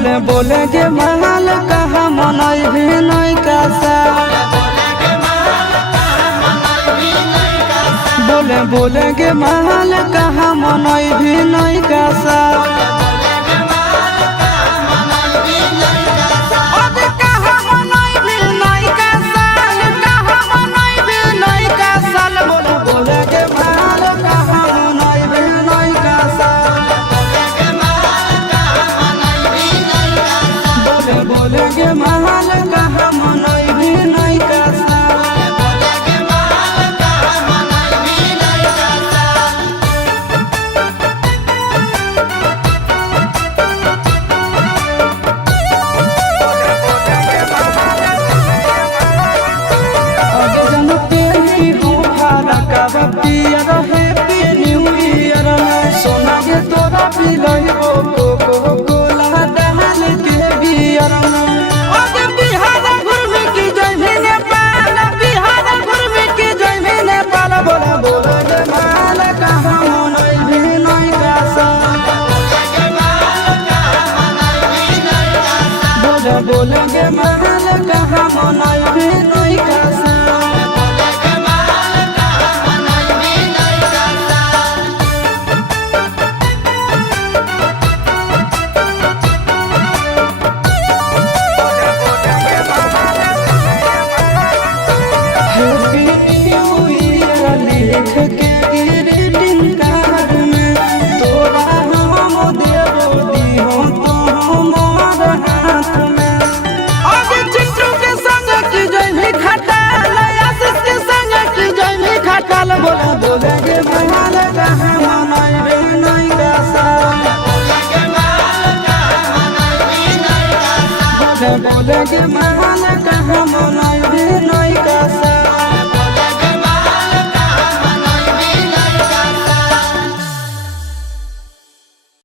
बोले बोले के महल कहा मनई भी नहीं कासा बोले बोले के महल कहा मनई भी नहीं कासा बोले के महल कहा मनई भी नहीं कासा आगे जन तेरी हो खाना का पिया रहे न्यू ईयर सोना के तोरा पिलई हो को कोला डाल के बियर बोले के महल कहा मनई भी नहीं कासा हैप्पी न्यू ईयर लिख के ग्रीटिंग कार्ड में तोरा हम देबो दिहो तो हमार हाथ में आगे चिंटू के संग की जइनी खटाल आशीष के संग की जइनी खटाल बोले बोले के महल कहा मनई भी नहीं कासा बोले बोले के महल